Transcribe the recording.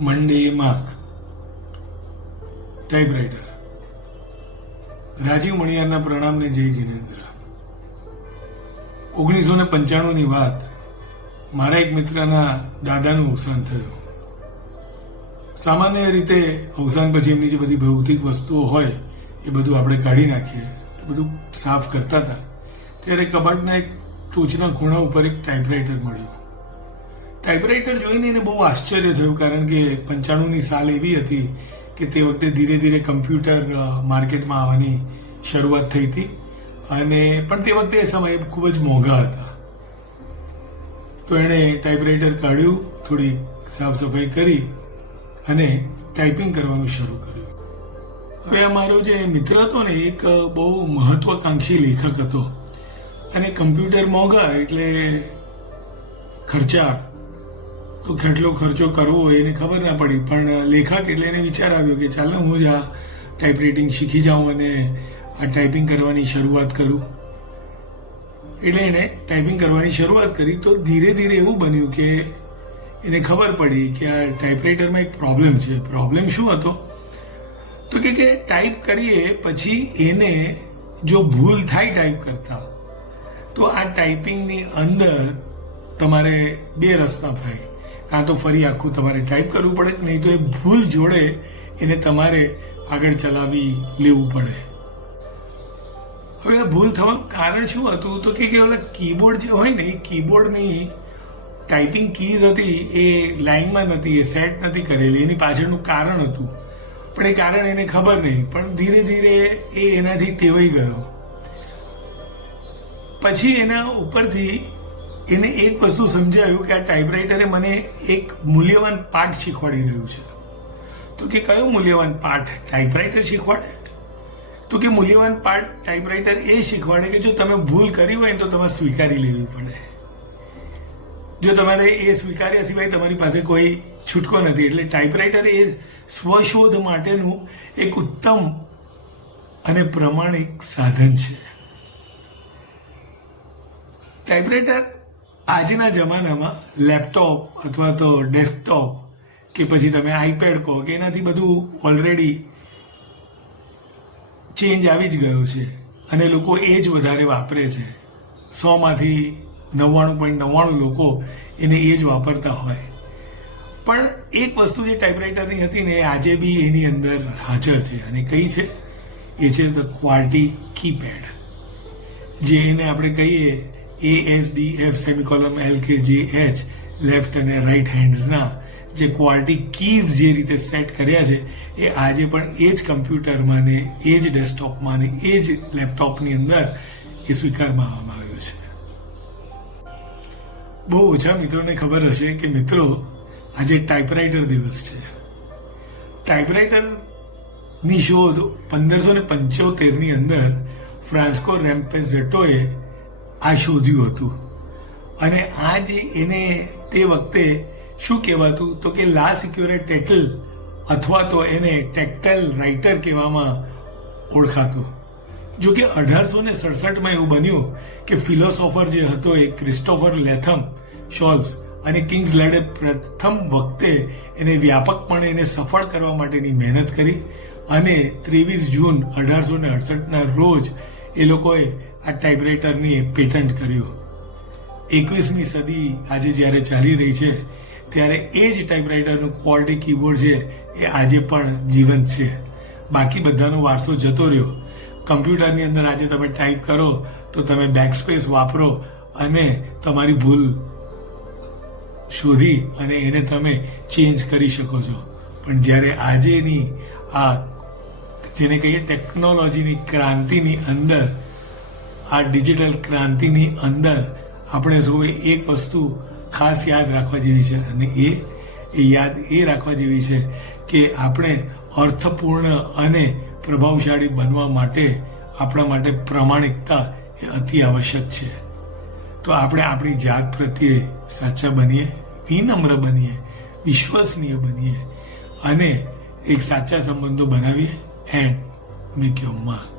મંડે માર્ક ટાઈપરાઇટર રાજીવ મણિયારના પ્રણામને જય જીનેન્દ્ર. ઓગણીસો ને પંચાણુંની વાત મારા એક મિત્રના દાદાનું અવસાન થયું. સામાન્ય રીતે અવસાન પછી એમની જે બધી ભૌતિક વસ્તુઓ હોય, એ બધું આપણે કાઢી નાખીએ. બધું સાફ કરતા હતા. ત્યારે કબાટના એક ટોચના ખૂણા ઉપર એક ટાઈપરાઇટર મળ્યું. ટાઈપરાઇટર જોઈને એને બહુ આશ્ચર્ય થયું, કારણ કે પંચાણુંની સાલ એવી હતી કે તે વખતે ધીરે ધીરે કમ્પ્યુટર માર્કેટમાં આવવાની શરૂઆત થઈ હતી. અને, પણ તે વખતે એ સમયે ખૂબ જ મોંઘા હતા. તો એણે ટાઈપરાઇટર કાઢ્યું, થોડી સાફ સફાઈ કરી અને ટાઈપિંગ કરવાનું શરૂ કર્યું. હવે અમારો જે મિત્ર હતો ને, એક બહુ મહત્વાકાંક્ષી લેખક હતો. અને કમ્પ્યુટર મોંઘા એટલે ખર્ચાળ. તો કેટલો ખર્ચો કરવો એને ખબર ના પડી. પણ લેખક એટલે એને વિચાર આવ્યો કે ચાલો હું જ આ ટાઈપ રાઇટિંગ શીખી જાઉં અને આ ટાઈપિંગ કરવાની શરૂઆત કરું. એટલે એણે ટાઈપિંગ કરવાની શરૂઆત કરી તો ધીરે ધીરે એવું બન્યું કે એને ખબર પડી કે આ ટાઈપરાઇટરમાં એક પ્રોબ્લેમ છે. પ્રોબ્લેમ શું હતો? તો કે કે ટાઈપ કરીએ પછી એને જો ભૂલ થાય ટાઈપ કરતા, તો આ ટાઈપિંગની અંદર તમારે બે રસ્તા થાય. કાં તો ફરી આખું તમારે ટાઈપ કરવું પડે, નહીં તો એ ભૂલ જોડે એને તમારે આગળ ચલાવી લેવું પડે. હવે ભૂલ થવાનું કારણ શું હતું? તો કે ઓલા કીબોર્ડ જે હોય ને, એ કીબોર્ડની ટાઈપિંગ કીઝ હતી, એ લાઈનમાં નથી એ સેટ નથી કરેલી, એની પાછળનું કારણ હતું. પણ એ કારણ એને ખબર નહીં, પણ ધીરે ધીરે એ એનાથી ટેવાઈ ગયો. પછી એના ઉપરથી એને એક વસ્તુ સમજાયું કે આ ટાઈપરાઇટરે મને એક મૂલ્યવાન પાઠ શીખવાડી રહ્યું છે. તો કે કયો મૂલ્યવાન પાઠ? ટાઈપરાઇટર શીખવાડે? તો કે મૂલ્યવાન પાઠ ટાઈપરાઇટર એ શીખવાડે કે જો તમે ભૂલ કરી હોય તો તમારે સ્વીકારી લેવી પડે. જો તમારે એ સ્વીકાર્યા સિવાય તમારી પાસે કોઈ છૂટકો નથી. એટલે ટાઈપરાઇટર એ સ્વશોધ માટેનું એક ઉત્તમ અને પ્રમાણિક સાધન છે. ટાઈપરાઇટર આજના જમાનામાં લેપટોપ અથવા તો ડેસ્કટોપ કે પછી તમે આઈપેડ કહો કે એનાથી બધું ઓલરેડી ચેન્જ આવી જ ગયો છે. અને લોકો એ જ વધારે વાપરે છે. સોમાંથી નવ્વાણું પોઈન્ટ નવ્વાણું લોકો એને એ જ વાપરતા હોય. પણ એક વસ્તુ જે ટાઈપરાઇટરની હતી ને આજે બી એની અંદર હાજર છે અને કઈ છે? એ છે ધ ક્વાર્ટી કીપેડ જે એને આપણે કહીએ એ H D F semicolon L K J H left અને રાઈટ હેન્ડ્સના જે ક્વોલિટી કીઝ જે રીતે સેટ કર્યા છે, એ આજે પણ એ જ કમ્પ્યુટરમાં ને એ જ ડેસ્કટોપમાં ને એ જ લેપટોપની અંદર એ સ્વીકારમાં આવવામાં આવ્યો છે. બહુ ઓછા મિત્રોને ખબર હશે કે મિત્રો, આજે ટાઈપરાઇટર દિવસ છે. ટાઈપરાઇટરની શોધ પંદરસો ને પંચોતેરની અંદર ફ્રાન્સકો રેમ્પેઝેટોએ આ શોધ્યું હતું. અને આ જે એને તે વખતે શું કહેવાતું? તો કે લા સિક્યોરે ટેટલ અથવા તો એને ટેક્ટાઇલ રાઇટર કહેવામાં ઓળખાતું. જો કે અઢારસો ને સડસઠમાં એવું બન્યું કે ફિલોસોફર જે હતો એ ક્રિસ્ટોફર લેથમ શોલ્સ અને કિંગ્સ લડે પ્રથમ વખતે એને વ્યાપકપણે એને સફળ કરવા માટેની મહેનત કરી અને ત્રેવીસ જૂન અઢારસો ને અડસઠના રોજ એ લોકોએ આ ટાઈપરાઇટરની પેટન્ટ કર્યું. એકવીસમી સદી આજે જ્યારે ચાલી રહી છે, ત્યારે એ જ ટાઈપરાઇટરનું ક્વોલિટી કીબોર્ડ છે, એ આજે પણ જીવંત છે. બાકી બધાનો વારસો જતો રહ્યો. કમ્પ્યુટરની અંદર આજે તમે ટાઈપ કરો, તો તમે બેકસ્પેસ વાપરો અને તમારી ભૂલ શોધી અને એને તમે ચેન્જ કરી શકો છો. પણ જ્યારે આજેની આ, જેને કહીએ ટેકનોલોજીની ક્રાંતિની અંદર આ ડિજિટલ ક્રાંતિની અંદર આપણે સૌએ એક વસ્તુ ખાસ યાદ રાખવા જેવી છે અને એ એ યાદ એ રાખવા જેવી છે કે આપણે અર્થપૂર્ણ અને પ્રભાવશાળી બનવા માટે આપણા માટે પ્રમાણિકતા એ અતિ આવશ્યક છે. તો આપણે આપણી જાત પ્રત્યે સાચા બનીએ, વિનમ્ર બનીએ, વિશ્વસનીય બનીએ અને એક સાચા સંબંધો બનાવીએ. And make your mark